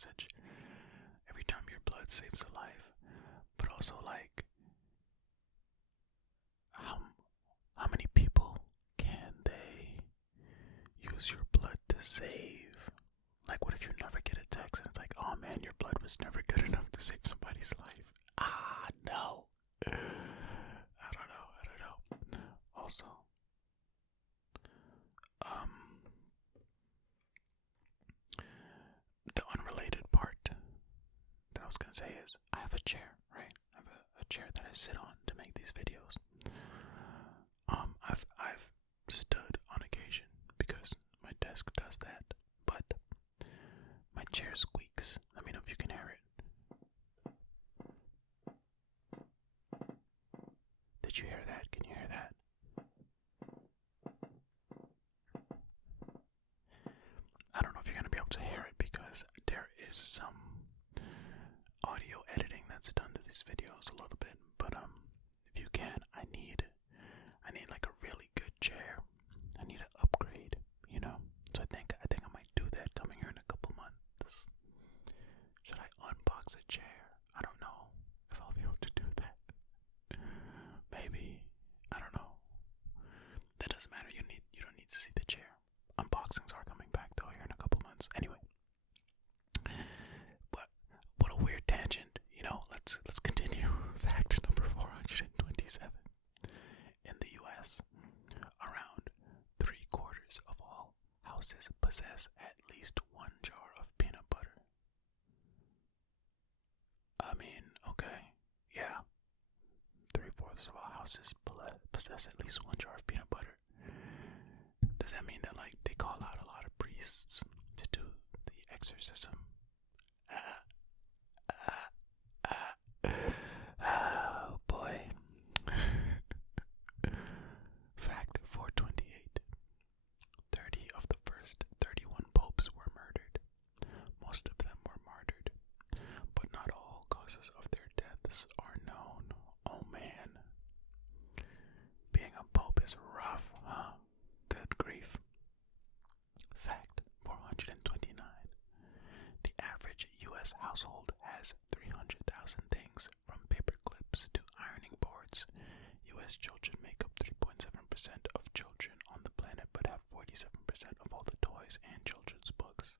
message. Every time your blood saves a life. But also, like, how many people can they use your blood to save? Like, what if you never get a text and it's like, oh man, your blood was never good enough to save somebody's life? No. I don't know. Also, the unrelated part that I was gonna say is I have a chair, right? I have a chair that I sit on to make these videos. I've stood on occasion because my desk does that, but my chair squeaks. Let me know if you can hear it. Did you hear that? Can you hear that? I don't know if you're gonna be able to hear it because there is some audio editing that's done to these videos a little bit, but if you can, I need like a really good chair. I need an upgrade, So I think I might do that coming here in a couple months. Should I unbox a chair? I don't know if I'll be able to do that. Maybe. I don't know. That doesn't matter. You don't need to see the chair. Unboxings are coming back though here in a couple months. Anyway. But what a weird tangent. Let's continue. Fact number 427. In the US, around 3/4 of all houses possess at least one jar of peanut butter. I mean, okay, yeah. 3/4 of all houses possess at least one jar of peanut butter. Does that mean that, like, they call out a lot of priests to do the exorcism? Oh boy. Fact 428. 30 of the first 31 popes were murdered. Most of them were martyred, but not all causes of their deaths are known. Oh man. Being a pope is rough, huh? Good grief. Fact 429. The average U.S. household has 300,000 things, from paper clips to ironing boards. U.S. children make up 3.7% of children on the planet, but have 47% of all the toys and children's books.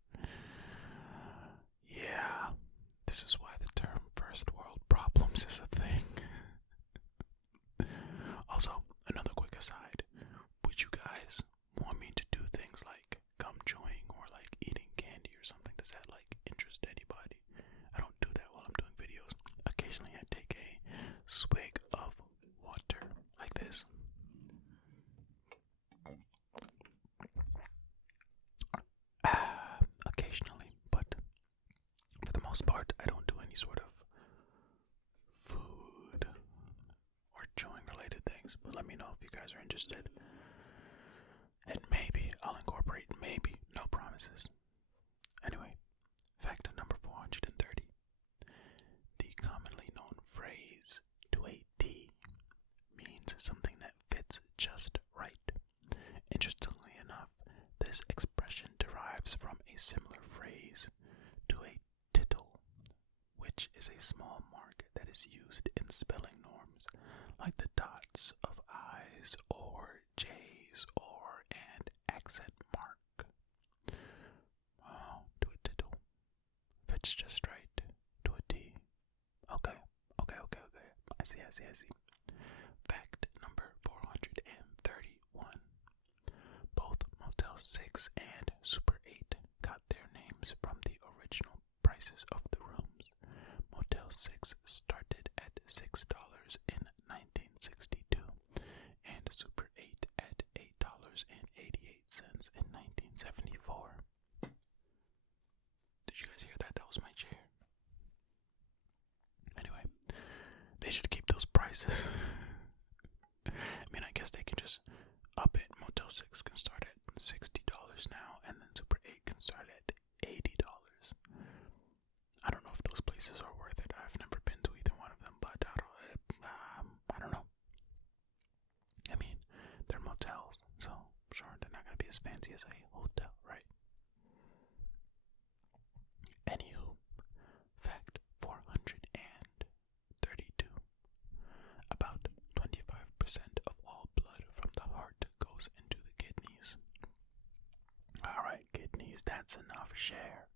Yeah, this is why the term first world problems is a thing. Also, another quick aside. Would you guys want me to do things like gum chewing or like eating candy or something? Does that like interest anybody? I don't do that while I'm doing videos. Occasionally I take a swig of water like this. Occasionally, but for the most part I don't do any sort of food or chewing related things, but let me know if you guys are interested. And maybe I'll incorporate, maybe, no promises. Anyway, fact number 430. The commonly known phrase, to a T, means something that fits just right. Interestingly enough, this expression derives from a similar phrase, to a tittle, which is a small mark that is used in spelling norms, like the dots of I's or J's or and accent mark. Oh, to a tittle. Fits just right. To a T. Okay. I see. Fact number 431. Both Motel 6 and Super 8 got their names from the original prices of the rooms. Motel 6 started at $6 in 1962 and Super 8 at $8.88 in 1974. Did you guys hear that? That was my chair. Anyway, they should keep those prices. I mean, I guess they can just up it. Motel 6 can start at $60 now, and then Super 8 can start at $80. I don't know if those places are worth it. I've never been to either one of them, but I don't know. I mean, they're motels, so sure, they're not going to be as fancy as a hotel, right? Anywho, kidneys, that's enough. Share.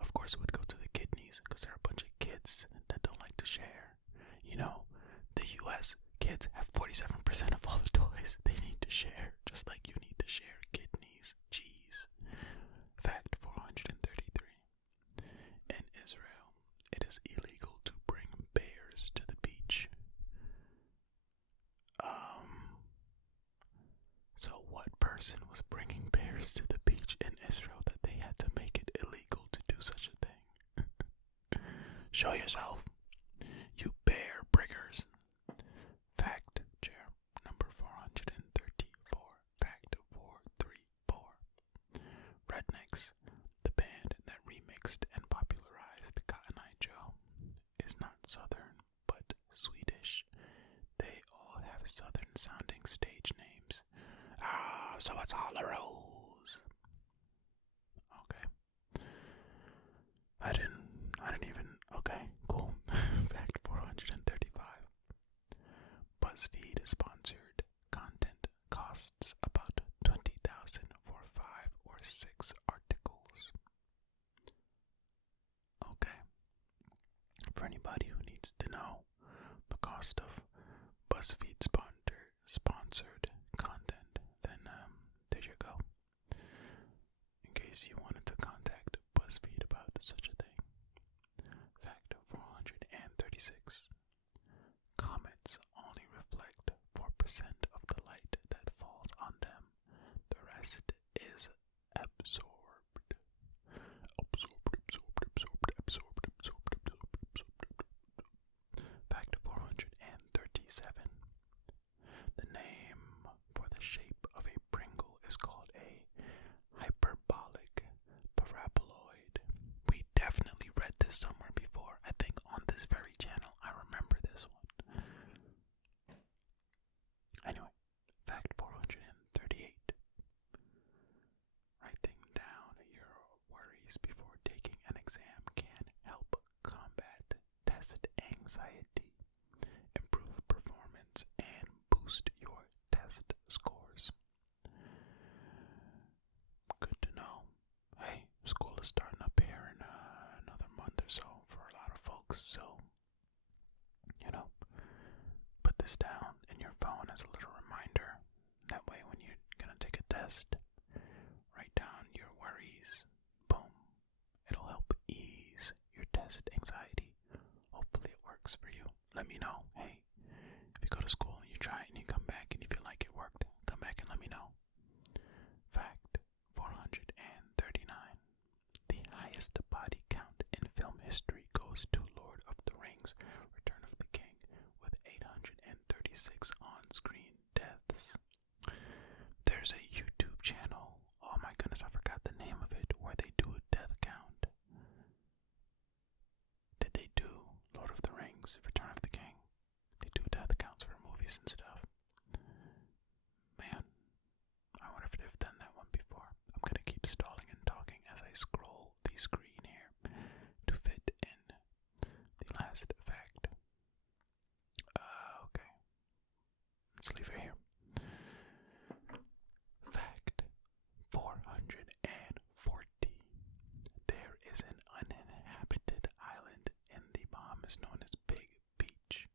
Of course, it would go to the kidneys because there are a bunch of kids that don't like to share. You know, the US kids have 47% of all the toys. They need to share, just like you need to share kidneys. Jeez. Fact 433. In Israel, it is illegal to bring bears to the beach. So what person was bringing bears to the beach in Israel that they had to make it illegal to do such a thing? Show yourself, you bear bringers. Fact, chair, number 434. Fact 434. Rednecks, the band that remixed and popularized Cotton Eye Joe, is not Southern, but Swedish. They all have Southern sounding stage names. So it's all a rose. Okay. I didn't even, okay, cool. Fact 435. BuzzFeed sponsored content costs about $20,000 for 5 or 6 articles. Okay. For anybody who needs to know the cost of BuzzFeed sponsored content, then there you go. In case you wanted to contact BuzzFeed about such a thing. Fact 436. Comets only reflect 4% of the light that falls on them. The rest is absorbed. Fact 437. The name for the shape of a Pringle is called a hyperbolic paraboloid. We definitely read this somewhere before. I think on this very channel. I remember this one. Anyway, fact 438. Writing down your worries before taking an exam can help combat test anxiety, improve performance, and boost your test scores. Good to know. Hey, school is starting up here in another month or so for a lot of folks, so, you know, put this down in your phone as a little reminder. That way when you're gonna take a test, write down your worries. Boom. It'll help ease your test anxiety. Hopefully it works for you. Let me know. Hey, if you go to school and you try it and you come back and you feel like it worked, come back and let me know. Fact 439. The highest body count in film history goes to Lord of the Rings, Return of the King, with 836 on-screen deaths. There's a YouTube channel, oh my goodness, I forgot the name of it, where they do a death count. Did they do Lord of the Rings, Return of the King? They do death counts for movies and stuff. Man, I wonder if they've done that one before. I'm gonna keep stalling and talking as I scroll the screen here to fit in the last fact. Okay. Let's leave it here. Fact 440. There is an uninhabited island in the Bahamas known as Big Beach.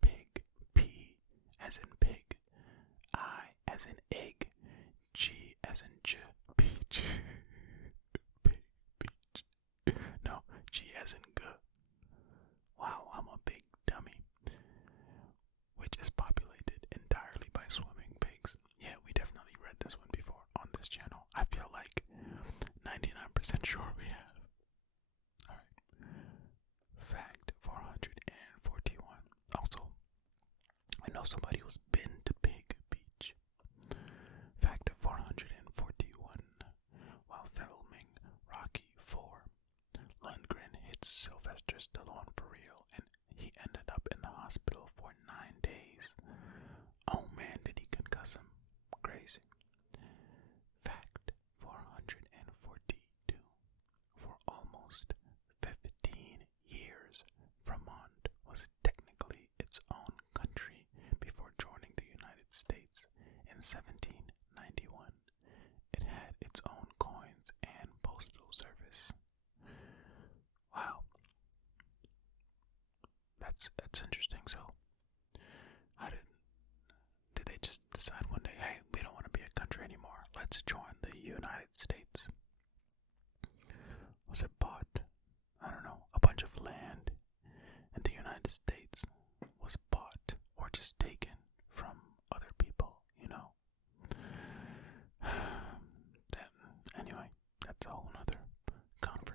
Big, P as in pig, I as in egg, G as in beach. Big beach. No, G as in g. Wow, I'm a big dummy. Which is populated entirely by swimming pigs. Yeah, we definitely read this one before on this channel. I feel like 99% sure we have. Alright. Fact 441. Also, I know somebody who's been to Big Beach. Fact 441.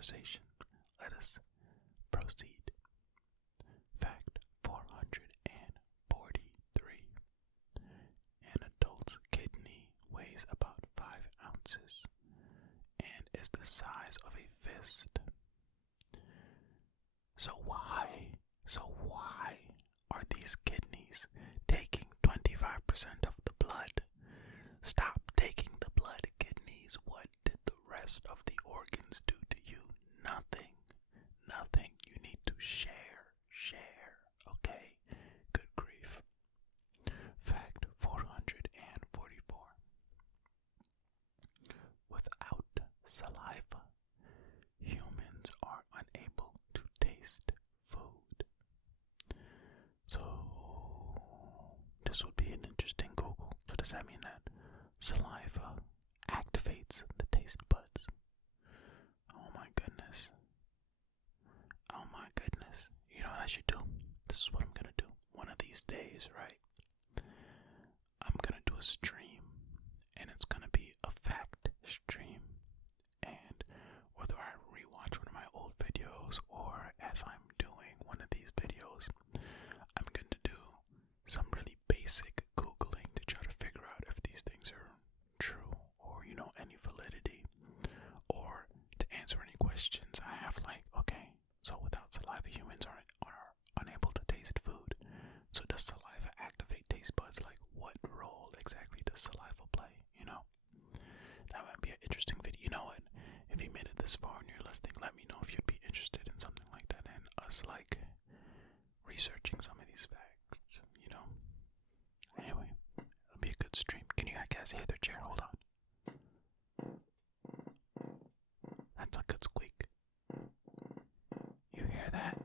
conversation. Let us proceed. Fact 443. An adult's kidney weighs about 5 ounces and is the size of a fist. So why are these kidneys taking 25% of the blood? Stop taking the blood, kidneys. What did the rest of the organs do to you? Nothing. You need to share. Okay? Good grief. Fact 444. Without saliva, humans are unable to taste food. So, this would be an interesting Google. So does that mean that saliva activates the taste buds? Oh my goodness. You know what I should do? This is what I'm gonna do. One of these days, right? I'm gonna do a stream, and it's gonna be a fact stream. And whether I rewatch one of my old videos or as I'm doing one of these videos, I'm going to do some really basic Googling to try to figure out if these things are true or, any validity, or to answer any questions I have, like, okay, so without saliva, humans are unable to taste food. So does saliva activate taste buds? Like, what role exactly does saliva play, That might be an interesting video. You know what? If you made it this far and you're listening, let me know if you'd be interested in something like that and us, like, researching some of these facts, Anyway, it'll be a good stream. Can you guys hear the chair? Hold on. That's a good squeak. You hear that?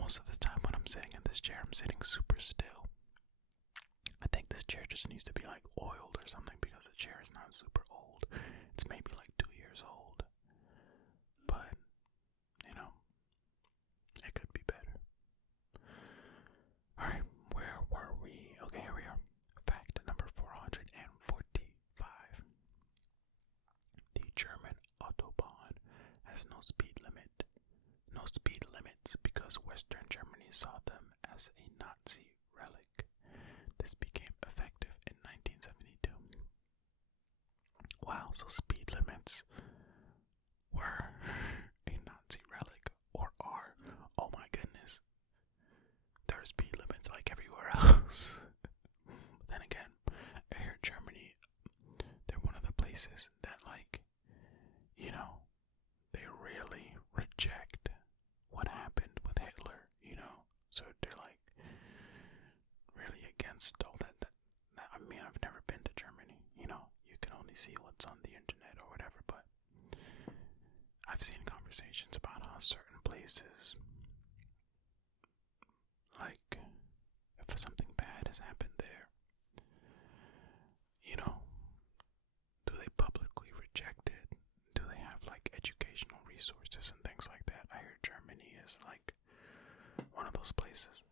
Most of the time when I'm sitting in this chair, I'm sitting super still. I think this chair just needs to be like oiled or something because the chair is not super old. It's maybe like 2 years old. But, it could be better. Alright, where were we? Okay, here we are. Fact number 445. The German Autobahn has no speed limit. No speed limits because Western Germany saw them as a Nazi relic. This became effective in 1972. Wow, so speed limits were a Nazi relic, or are. Oh my goodness. There are speed limits like everywhere else. But then again, I hear Germany, they're one of the places that, like, they really reject what happened with Hitler, So they're like really against all that. I mean, I've never been to Germany, You can only see what's on the internet or whatever, but I've seen conversations about how certain places, like, if something bad has happened there, do they publicly reject it? Do they have, like, educational resources and things like that? I hear Germany is, like, one of those places.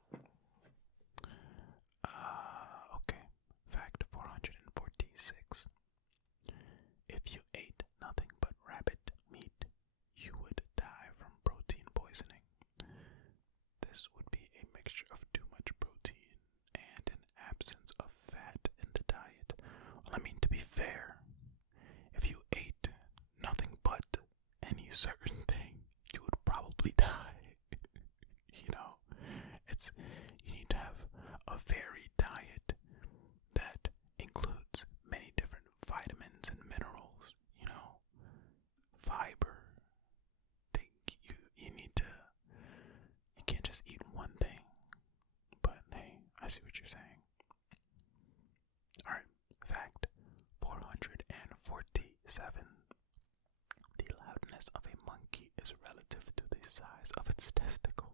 Okay. Fact 446. If you ate nothing but rabbit meat, you would die from protein poisoning. This would be a mixture of too much protein and an absence of fat in the diet. Well, I mean, to be fair, if you ate nothing but any certain thing, you would probably die. You need to have a varied diet that includes many different vitamins and minerals, fiber. You can't just eat one thing. But hey, I see what you're saying. Alright, fact 447. The loudness of a monkey is relative to the size of its testicles.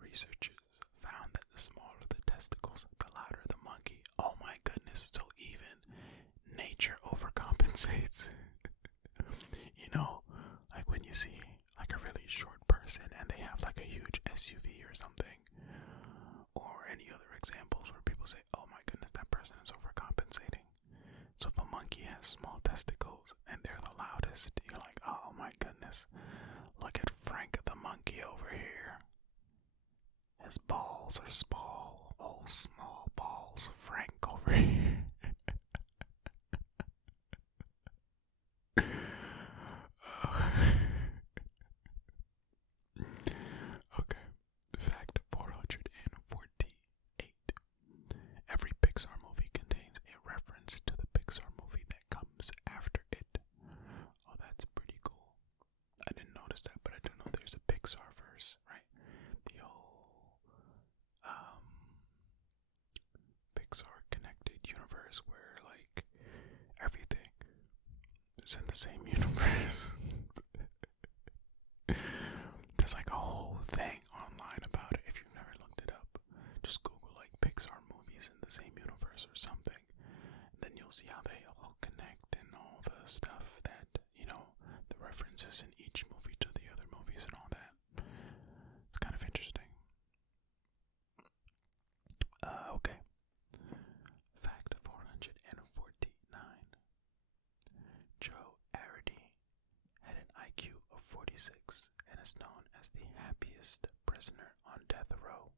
Researchers found that the smaller the testicles, the louder the monkey. Oh my goodness, so even nature overcompensates. Like when you see like a really short person and they have like a huge SUV or something, or any other examples where people say, oh my goodness, that person is overcompensating. So if a monkey has small testicles and they're the loudest, goodness. Look at Frank the monkey over here. His balls are small. Oh, small balls. Frank over here. Okay. Fact 448. Every Pixar movie contains a reference to the Pixar movie that comes after it. Oh, that's pretty cool. I didn't notice that, but I do know there's a Pixar verse, right? The whole Pixar connected universe where like everything is in the same universe. There's like a whole thing online about it. If you've never looked it up, just Google like Pixar movies in the same universe or something. Then you'll see how they all connect and all the stuff that, the references in each movie to the other movies and all that. It's kind of interesting. Okay. Fact 449. Joe Arity had an IQ of 46 and is known as the happiest prisoner on death row.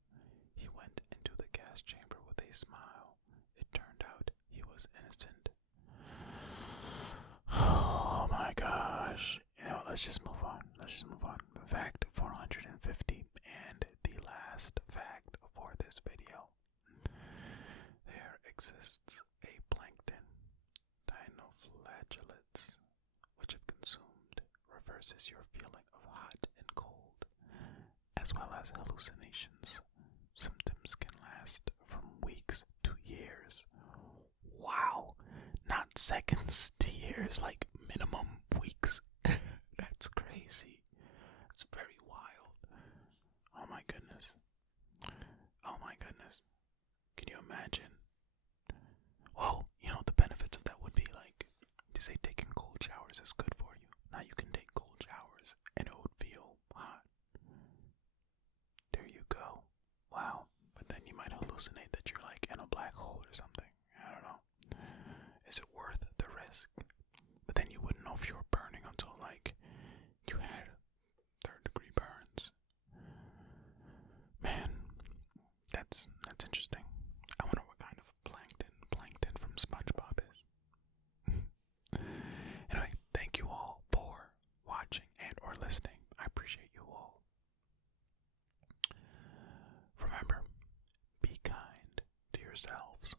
He went into the gas chamber with a smile. It turned out he was innocent. Oh my gosh. Let's just move on. Fact 450 and the last fact for this video. There exists a plankton, dinoflagellates, which if consumed reverses your feeling of hot and cold, as well as hallucinations. Symptoms can last from weeks to years. Wow, not seconds to years, like minimum weeks. That's crazy. That's very wild. Oh my goodness. Can you imagine? Well, the benefits of that would be like, they say taking cold showers is good for you. Now you can take cold showers and it would feel hot. There you go. Wow. But then you might hallucinate that you're like in a black hole or something. I don't know. Is it worth the risk? But then you wouldn't know if you were burning until like you had third-degree burns. Man, that's interesting. I wonder what kind of plankton from SpongeBob is. Anyway, thank you all for watching and or listening. I appreciate you all. Remember, be kind to yourselves